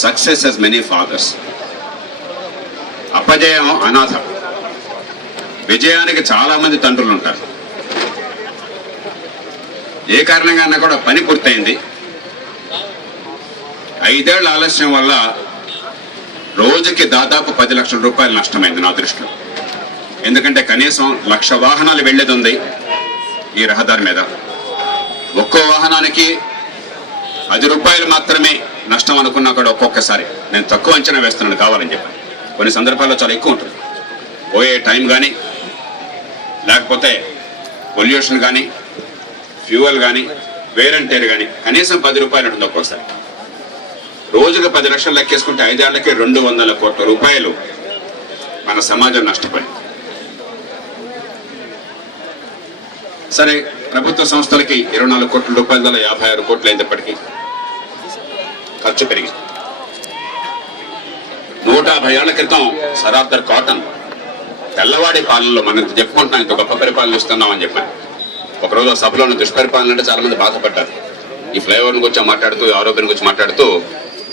Success Hess many fathers. అపజయం అనాథ, విజయానికి చాలా మంది తండ్రులు ఉంటారు. ఏ కారణంగా కూడా పని పూర్తయింది, 5 ఏళ్ల ఆలస్యం వల్ల రోజుకి దాదాపు 10 లక్షల రూపాయలు నష్టమైంది నా దృష్టిలో. ఎందుకంటే కనీసం 1,00,000 వాహనాలు వెళ్లేది ఉంది ఈ రహదారి మీద. ఒక్కో వాహనానికి 10 రూపాయలు మాత్రమే నష్టం అనుకున్నా కూడా ఒక్కొక్కసారి నేను తక్కువ అంచనా వేస్తున్నాను కావాలని చెప్పి. కొన్ని సందర్భాల్లో చాలా ఎక్కువ ఉంటుంది. పోయే టైం కానీ, లేకపోతే పొల్యూషన్ కానీ, ఫ్యూయల్ కానీ, వేర్ అండ్ టైర్ కానీ కనీసం 10 రూపాయలు ఉంటుంది ఒక్కోసారి. రోజుకు 10 లక్షలు లెక్కేసుకుంటే 5 ఏళ్లకి 200 కోట్ల రూపాయలు మన సమాజం నష్టపోయింది. సరే, ప్రభుత్వ సంస్థలకి 24 కోట్ల రూపాయల ద్వారా 56 కోట్లు అయినప్పటికీ ఖర్చు పెరిగింది. 150 ఏళ్ల క్రితం సరార్దర్ కాటన్ తెల్లవాడి పాలనలో మనం చెప్పుకుంటున్నాం ఇంత గొప్ప పరిపాలన ఇస్తున్నామని చెప్పాను. ఒకరోజు సభలోని దుష్పరిపాలన అంటే చాలా మంది బాధపడ్డారు. ఈ ఫ్లైఓవర్ గురించి మాట్లాడుతూ, ఆరోగ్యం గురించి మాట్లాడుతూ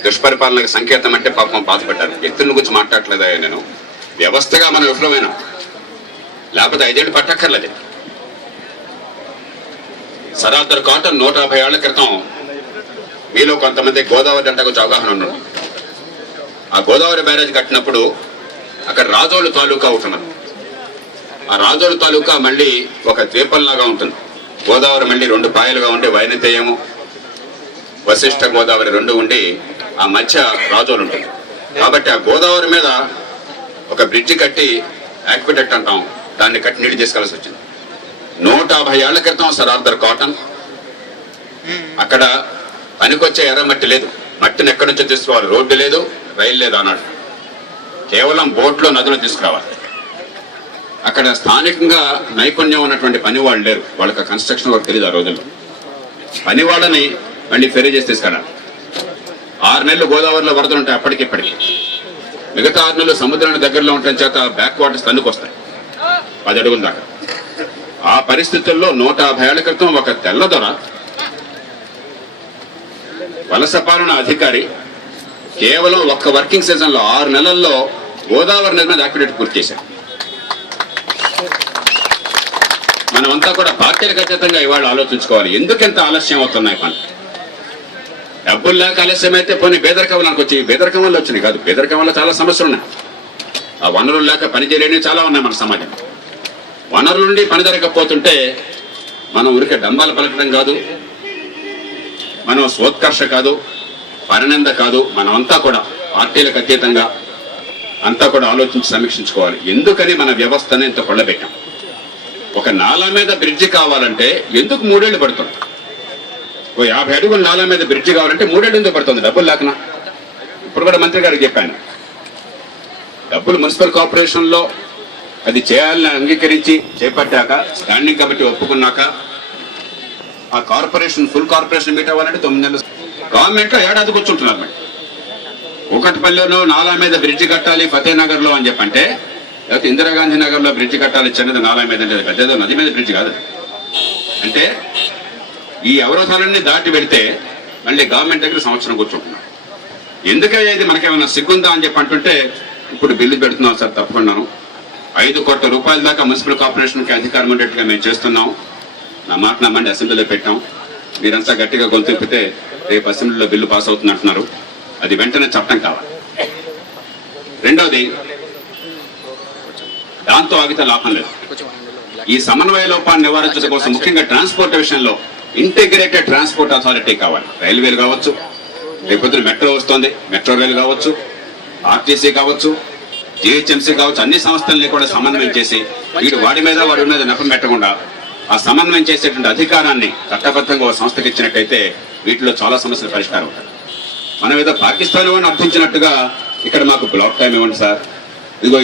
దుష్పరిపాలనకు సంకేతం అంటే పాపం బాధపడ్డారు. వ్యక్తుల గురించి మాట్లాడలేదా నేను, వ్యవస్థగా మనం విఫలమైనా, లేకపోతే 5 ఏళ్ళు పట్టక్కర్లేదు. సరార్దర్ కాటన్ 150 ఏళ్ల క్రితం మీలో కొంతమంది గోదావరి దంట గురించి అవగాహన ఉన్నాడు. ఆ గోదావరి బ్యారేజ్ కట్టినప్పుడు అక్కడ రాజోలు తాలూకా ఉంటున్నారు. ఆ రాజోలు తాలూకా మళ్ళీ ఒక ద్వీపంలాగా ఉంటుంది. గోదావరి మళ్ళీ 2 పాయలుగా ఉండి వైనతేయము, వశిష్ఠ గోదావరి 2 ఉండి ఆ మధ్య రాజోలు ఉంటుంది. కాబట్టి ఆ గోదావరి మీద ఒక బ్రిడ్జి కట్టి, యాక్విడక్ట్ అంటాం, దాన్ని కట్టి నీళ్ళు తీసుకెళ్లాల్సి వచ్చింది. 150 ఏళ్ల క్రితం సరార్దర్ కాటన్ అక్కడ పనికొచ్చే ఎర్రమట్టి లేదు, మట్టిని ఎక్కడి నుంచో తీసుకోవాలి, రోడ్డు లేదు, రైలు లేదు అన్నాడు. కేవలం బోట్లో నదులు తీసుకురావాలి. అక్కడ స్థానికంగా నైపుణ్యం ఉన్నటువంటి పని వాళ్ళు లేరు, వాళ్ళకి కన్స్ట్రక్షన్ వర్క్ తెలియదు. ఆ రోజుల్లో పని వాళ్ళని మళ్ళీ ఫెరీ చేసి తీసుకురాలి. 6 నెలలు గోదావరిలో వరదలు ఉంటాయి అప్పటికిప్పటికి. మిగతా 6 నెలలు సముద్రానికి దగ్గరలో ఉండటం చేత బ్యాక్ వాటర్స్ తన్నుకొస్తాయి 10 అడుగుల దాకా. ఆ పరిస్థితుల్లో 150 ఏళ్ల క్రితం ఒక తెల్లదొర వలస పాలన అధికారి కేవలం ఒక్క వర్కింగ్ సీజన్ లో 6 నెలల్లో గోదావరి నది మీద యాక్టివిటీ పూర్తి చేశారు. మనమంతా కూడా పార్టీలకు అతీతంగా ఇవాళ ఆలోచించుకోవాలి, ఎందుకెంత ఆలస్యం అవుతున్నాయి పనులు. డబ్బులు లేక ఆలస్యం అయితే పోనీ బేదరికం వల్ల వచ్చి, బేదరికం వల్ల వచ్చినాయి కాదు, బేదరికం వల్ల చాలా సమస్యలు ఉన్నాయి. ఆ వనరులు లేక పని చేయలేనివి చాలా ఉన్నాయి మన సమాజం. వనరుల నుండి పని జరగకపోతుంటే మనం ఊరికే డంబాలు పలకడం కాదు, మనం స్వోత్కర్ష కాదు, పరిణంద కాదు, మనమంతా కూడా పార్టీలకు అతీతంగా అంతా కూడా ఆలోచించి సమీక్షించుకోవాలి. ఎందుకని మన వ్యవస్థని ఇంత కొల్లబెట్టాం? ఒక నాలా మీద బ్రిడ్జి కావాలంటే ఎందుకు 3 ఏళ్ళు పడుతుంది? ఓ 50 అడుగుల నాలా మీద బ్రిడ్జి కావాలంటే 3 ఏళ్ళు ఎందుకు పడుతుంది? డబ్బులు లేకనా? ఇప్పుడు కూడా మంత్రి గారికి చెప్పాను, డబ్బులు మున్సిపల్ కార్పొరేషన్ లో అది చేయాలని అంగీకరించి చేపట్టాక, స్టాండింగ్ కమిటీ ఒప్పుకున్నాక ఆ కార్పొరేషన్ ఫుల్ కార్పొరేషన్ మీట్ అవ్వాలంటే 9 నెలలు. గవర్నమెంట్ లో ఏడాది కూర్చుంటున్నారు. మరి కూకట్పల్లిలో నాలా మీద బ్రిడ్జి కట్టాలి ఫతేనగర్ లో అని చెప్పంటే, లేకపోతే ఇందిరాగాంధీ నగర్ లో బ్రిడ్జి కట్టాలి చిన్నది నాలా మీద అంటే పెద్దదో నది మీద బ్రిడ్జి కాదు. అంటే ఈ అవరోధాలన్నీ దాటి వెళితే మళ్ళీ గవర్నమెంట్ దగ్గర సంవత్సరం కూర్చుంటున్నాం. ఎందుకయ్యా ఇది మనకేమైనా సిగ్గుందా అని చెప్పి అంటుంటే, ఇప్పుడు బిల్లు పెడుతున్నాం సార్, తప్పకున్నాను. 5 కోట్ల రూపాయల దాకా మున్సిపల్ కార్పొరేషన్కి అధికారం ఉండేట్టుగా మేము చేస్తున్నాం. నా మాట నమ్మండి, అసెంబ్లీలో పెట్టాం. మీరంతా గట్టిగా గొంతుపితే రేపు అసెంబ్లీలో బిల్లు పాస్ అవుతుంది అంటున్నారు. అది వెంటనే చట్టం కావాలి. రెండవది, దాంతో ఆగితే లాభం లేదు. ఈ సమన్వయ లోపాన్ని నివారించడం కోసం ముఖ్యంగా ట్రాన్స్పోర్ట్ విషయంలో ఇంటిగ్రేటెడ్ ట్రాన్స్పోర్ట్ అథారిటీ కావాలి. రైల్వేలు కావచ్చు, రేపొద్దున మెట్రో వస్తుంది, మెట్రో రైలు కావచ్చు, ఆర్టీసీ కావచ్చు, జిహెచ్ఎంసీ కావచ్చు, అన్ని సంస్థల్ని కూడా సమన్వయం చేసి వీడు వాడి మీద నెపం పెట్టకుండా ఆ సమన్వయం చేసేటువంటి అధికారాన్ని చట్టబద్ధంగా ఒక సంస్థకి ఇచ్చినట్టయితే వీటిలో చాలా సమస్యలు పరిష్కారం అవుతాయి. మనం ఏదో పాకిస్తాన్ అని అర్థించినట్టుగా ఇక్కడ మాకు బ్లాక్ టైం ఇవ్వండి సార్, ఇదిగో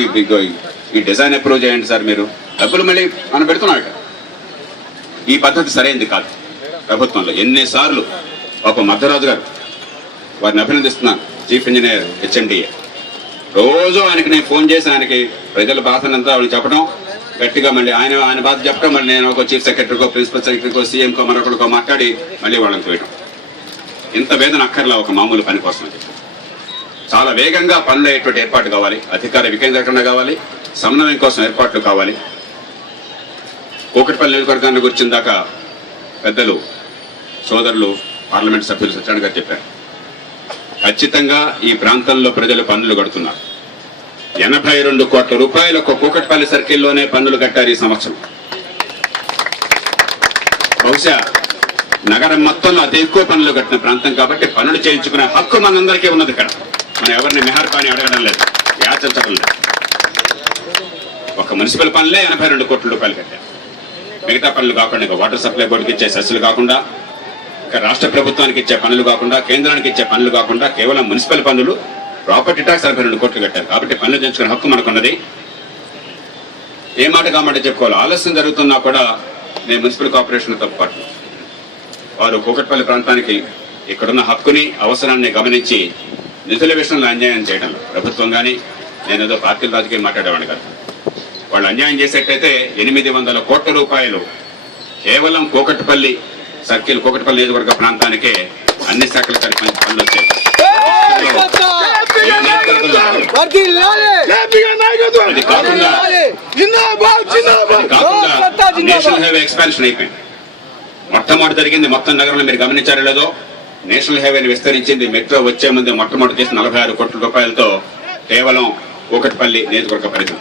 ఈ డిజైన్ అప్రూవ్ చేయండి సార్, మీరు డబ్బులు మళ్ళీ మనం పెడుతున్నాం. ఈ పద్ధతి సరైనది కాదు. ప్రభుత్వంలో ఎన్నిసార్లు ఒక మధ్యరాజు గారు, వారిని అభినందిస్తున్నాను, చీఫ్ ఇంజనీర్ హెచ్ఎండిఏ, రోజు ఆయనకి నేను ఫోన్ చేసి ఆయనకి ప్రజల బాధనంతా వాళ్ళు చెప్పడం, గట్టిగా మళ్ళీ ఆయన బాధ చెప్పడం, మళ్ళీ నేను ఒక చీఫ్ సెక్రటరీకో, ప్రిన్సిపల్ సెక్రటరీకో, సీఎంకో, మరొకరికో మాట్లాడి మళ్ళీ వాళ్ళని పోయడం. ఇంత వేదన అక్కర్లా ఒక మామూలు పని కోసం. చాలా వేగంగా పనులు అయ్యేటువంటి ఏర్పాటు కావాలి, అధికార వికేంద్రీకరణ కావాలి, సమన్వయం కోసం ఏర్పాట్లు కావాలి. కూకట్పల్లి నియోజకవర్గాన్ని గురించిన దాకా పెద్దలు సోదరులు పార్లమెంట్ సభ్యులు సత్యనారాయణ గారు చెప్పారు. ఖచ్చితంగా ఈ ప్రాంతంలో ప్రజలు పన్నులు కడుతున్నారు. 82 కోట్ల రూపాయలు ఒక కూకట్పల్లి సర్కిల్లోనే పన్నులు కట్టారు ఈ సంవత్సరం. బహుశా నగరం మొత్తంలో అతి ఎక్కువ పన్నులు కట్టిన ప్రాంతం కాబట్టి పన్నులు చేయించుకునే హక్కు మనందరికీ ఉన్నది. ఇక్కడ మనం ఎవరిని మెహర్బాని అడగడం లేదు, యాచించడం లేదు. ఒక మున్సిపల్ పనులే 82 కోట్ల రూపాయలు కట్టారు. మిగతా పనులు కాకుండా, ఇంకా వాటర్ సప్లై బోర్డుకి ఇచ్చే సెస్సులు కాకుండా, ఇంకా రాష్ట్ర ప్రభుత్వానికి ఇచ్చే పనులు కాకుండా, కేంద్రానికి ఇచ్చే పనులు కాకుండా కేవలం మున్సిపల్ పనులు, ప్రాపర్టీ ట్యాక్స్ 82 కోట్లు కట్టారు. కాబట్టి పనులు చేయించుకునే హక్కు మనకున్నది. ఏ మాట కామాట చెప్పుకోవాలి. ఆలస్యం జరుగుతున్నా కూడా నేను మున్సిపల్ కార్పొరేషన్తో పాటు వారు కూకట్పల్లి ప్రాంతానికి ఇక్కడున్న హక్కుని, అవసరాన్ని గమనించి నిధుల విషయంలో అన్యాయం చేయడంలో ప్రభుత్వం కానీ, నేను ఏదో పార్టీల రాజకీయం మాట్లాడేవాడిని కాదు. వాళ్ళు అన్యాయం చేసేటైతే 800 కోట్ల రూపాయలు కేవలం కూకట్పల్లి సర్కిల్, కూకట్పల్లి నియోజకవర్గ ప్రాంతానికే అన్ని శాఖల పనులు వచ్చాయి. అది కాకుండా నేషనల్ హైవే ఎక్స్పాన్షన్ అయిపోయింది. మొట్టమొదటి జరిగింది మొత్తం నగరంలో, మీరు గమనించారో లేదో, నేషనల్ హైవేని విస్తరించింది. మెట్రో వచ్చే ముందు మొట్టమొదటి చేసిన 46 కోట్ల రూపాయలతో కేవలం కూకట్పల్లి నియోజకవర్గ పరిధి.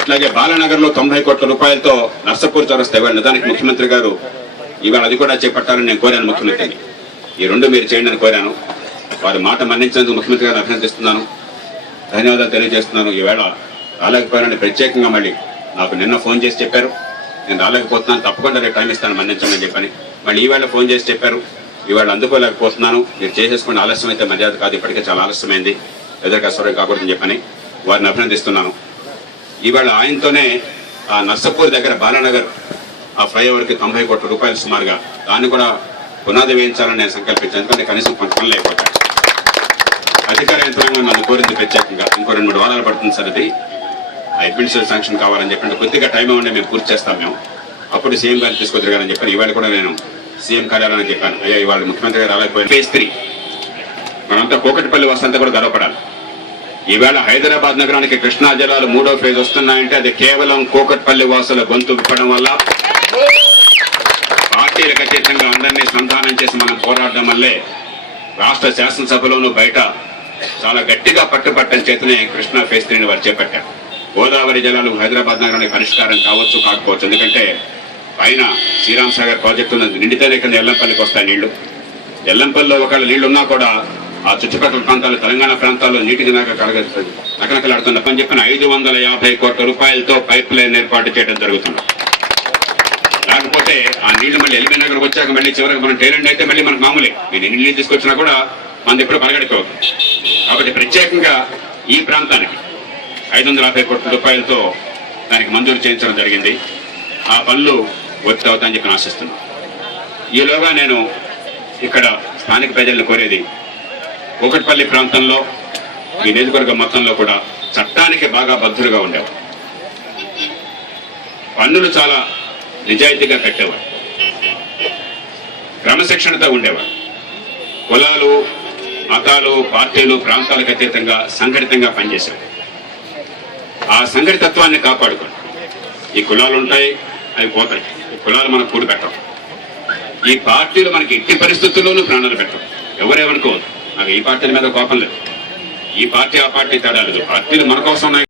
అట్లాగే బాలానగర్ లో 90 కోట్ల రూపాయలతో నర్సపూర్ చౌరస్తా ఇవ్వాలి. దానికి ముఖ్యమంత్రి గారు ఇవాళ అది కూడా చేపట్టాలని నేను కోరాను ముఖ్యమంత్రిని. ఈ రెండు మీరు చేయండి అని కోరాను. వారి మాట మన్నించినందుకు ముఖ్యమంత్రి గారిని అభినందిస్తున్నాను, ధన్యవాదాలు తెలియజేస్తున్నాను. ఈవేళ రాలేకపోయానని ప్రత్యేకంగా మళ్ళీ నాకు నిన్న ఫోన్ చేసి చెప్పారు. నేను రాలేకపోతున్నాను, తప్పకుండా రేపు టైం ఇస్తాను మన్నించమని చెప్పని. మళ్ళీ ఈవేళ ఫోన్ చేసి చెప్పారు, ఈవేళ అందుకోలేకపోతున్నాను, మీరు చేసేసుకుని ఆలస్యం అయితే మర్యాద కాదు, ఇప్పటికే చాలా ఆలస్యమైంది, ఎదురుకస్వరం కాకూడదని చెప్పని వారిని అభినందిస్తున్నాను. ఈవేళ ఆయనతోనే ఆ నర్సపూర్ దగ్గర బాలానగర్ ఆ ఫ్లైఓవర్కి 90 కోట్ల రూపాయలు సుమారుగా, దాన్ని కూడా పునాది వేయించాలని నేను సంకల్పించాను. ఎందుకంటే కనీసం కొంత పనులు అయిపోతాయి. అధికార యంత్రాంగం నన్ను కోరింది ప్రత్యేకంగా, ఇంకో 2-3 వారాలు పడుతుంది సార్, అది అడ్మినిస్ట్రేటివ్ శాంక్షన్ కావాలని చెప్పండి, కొద్దిగా టైం ఉండే మేము పూర్తి చేస్తాం, మేము అప్పుడు సీఎం గారిని తీసుకొద్దిగారని చెప్పాను. ఇవాళ కూడా నేను సీఎం కార్యాలయాన్ని చెప్పాను, అయ్యా ఇవాళ ముఖ్యమంత్రి గారు రాలేకపోయిన ఫేజ్ 3 మనంతా కూకట్పల్లి వసంతా కూడా గర్వపడాలి. ఈవేళ హైదరాబాద్ నగరానికి కృష్ణా జలాలు 3వ ఫేజ్ వస్తున్నాయంటే అది కేవలం కూకట్పల్లి వాసుల గొంతు విప్పడం వల్ల, పార్టీలకు అతీతంగా అందరినీ సంధానం చేసి మనం పోరాడడం వల్లే రాష్ట్ర శాసనసభలోనూ బయట చాలా గట్టిగా పట్టుపట్టం చేతనే కృష్ణా ఫేజ్ 3ని వారు చేపట్టారు. గోదావరి జలాలు హైదరాబాద్ నగరానికి పరిష్కారం కావచ్చు కాకపోవచ్చు, ఎందుకంటే పైన శ్రీరామ్ సాగర్ ప్రాజెక్టు ఉన్నది, నిండితేనే కింద ఎల్లంపల్లికి వస్తాయి నీళ్లు. ఎల్లంపల్లిలో ఒకవేళ నీళ్లున్నా కూడా ఆ చుట్టుపక్కల ప్రాంతాలు, తెలంగాణ ప్రాంతాల్లో నీటికి నకనకలాడుతున్న పని చెప్పిన 550 కోట్ల రూపాయలతో పైప్ లైన్ ఏర్పాటు చేయడం జరుగుతుంది. లేకపోతే ఆ నీళ్లు మళ్ళీ ఎల్బీ నగర్కి వచ్చాక మళ్ళీ చివరికి మనం టైలెండ్ అయితే మళ్ళీ మనకు మామూలే, మీరు ఎన్ని నీళ్ళు తీసుకొచ్చినా కూడా మనది ఎప్పుడు పరగడిపోతుంది. కాబట్టి ప్రత్యేకంగా ఈ ప్రాంతానికి 550 కోట్ల రూపాయలతో దానికి మంజూరు చేయించడం జరిగింది. ఆ పనులు పూర్తి అవుతాయని చెప్పి ఆశిస్తున్నాను. ఈలోగా నేను ఇక్కడ స్థానిక ప్రజలను కోరేది, కూకట్పల్లి ప్రాంతంలో ఈ నియోజకవర్గం మొత్తంలో కూడా చట్టానికి బాగా బద్ధులుగా ఉండేవారు, పన్నులు చాలా నిజాయితీగా కట్టేవారు, క్రమశిక్షణతో ఉండేవారు, కులాలు, మతాలు, పార్టీలు, ప్రాంతాలకు అతీతంగా సంఘటితంగా పనిచేశారు. ఆ సంఘటితత్వాన్ని కాపాడుకోండి. ఈ కులాలు ఉంటాయి, అవి పోతాయి. ఈ కులాలు మనకు కూడి పెట్టం, ఈ పార్టీలు మనకి ఎట్టి పరిస్థితుల్లోనూ ప్రాణాలు పెట్టం. ఎవరేమనుకోవద్దు, నాకు ఈ పార్టీల మీద కోపం లేదు, ఈ పార్టీ ఆ పార్టీ తేడా లేదు. పార్టీలు మన కోసం ఉన్నాయి.